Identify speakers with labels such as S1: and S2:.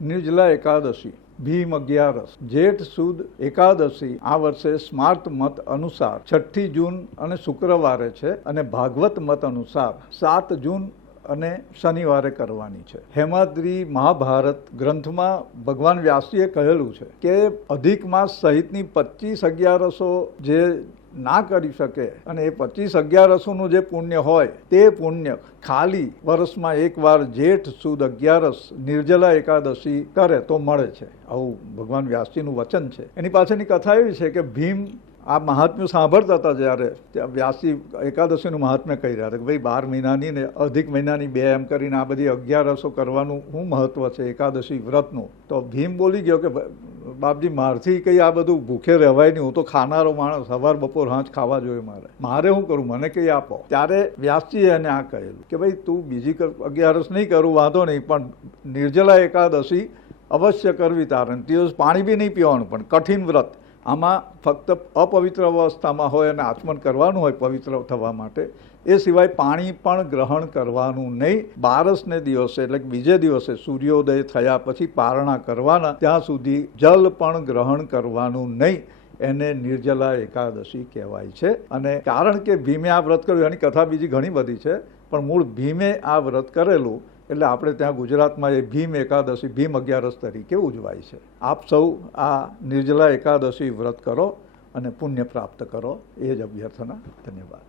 S1: નિર્જલા એકાદશી, ભીમ અગિયારસ, જેઠ સુદ એકાદશી, આ વર્ષે સ્માર્ટ મત અનુસાર છઠ્ઠી જૂન અને શુક્રવારે છે અને ભાગવત મત અનુસાર સાત જૂન અને શનિવારે કરવાની છે. હેમાદ્રી મહાભારત ગ્રંથમાં ભગવાન વ્યાસીએ કહેલું છે કે અધિક માસ સહિતની પચીસ અગિયારસો જે ના કરી શકે અને એ પચીસ અગિયારસોનું જે પુણ્ય હોય, તે પુણ્ય ખાલી વર્ષમાં એકવાર જેઠ સુદ અગિયારસ નિર્જલા એકાદશી કરે તો મળે છે. આવું ભગવાન વ્યાસજીનું વચન છે. એની પાછળની કથા એવી છે કે ભીમ આ મહાત્મ્ય સાંભળતા હતા જ્યારે, ત્યાં વ્યાસી એકાદશીનું મહાત્મ્ય કહી રહ્યા હતા કે ભાઈ બાર મહિનાની ને અધિક મહિનાની બે એમ કરીને આ બધી અગિયારસો કરવાનું શું મહત્વ છે એકાદશી વ્રતનું? તો ભીમ બોલી ગયો કે બાપજી, મારથી કંઈ આ બધું ભૂખે રહેવાય નહીં. હું તો ખાનારો માણસ, સવાર, બપોર હાંચ ખાવા જોઈએ મારે. મારે શું કરું? મને કંઈ આપો. ત્યારે વ્યાસજીએ એને આ કહેલું કે ભાઈ, તું બીજી અગિયારસ નહીં કરું, વાંધો નહીં, પણ નિર્જલા એકાદશી અવશ્ય કરવી તારણ દિવસ પાણી બી નહીં પીવાનું, પણ કઠિન વ્રત. આમાં ફક્ત અપવિત્ર અવસ્થામાં હોય અને આચમન કરવાનું હોય પવિત્ર થવા માટે, એ સિવાય પાણી પણ ગ્રહણ કરવાનું નહીં. બારસને દિવસે, એટલે બીજે દિવસે સૂર્યોદય થયા પછી પારણા કરવાના, ત્યાં સુધી જલ પણ ગ્રહણ કરવાનું નહીં. એને નિર્જલા એકાદશી કહેવાય છે. અને કારણ કે ભીમે આ વ્રત કર્યું, એની કથા બીજી ઘણી બધી છે, પણ મૂળ ભીમે આ વ્રત કરેલું એટલે આપણે ત્યાં ગુજરાતમાં એ ભીમ એકાદશી, ભીમ અગિયારસ તરીકે ઉજવાય છે. આપ સૌ આ નિર્જલા એકાદશી વ્રત કરો અને પુણ્ય પ્રાપ્ત કરો. એ જ અભ્યર્થના. ધન્યવાદ.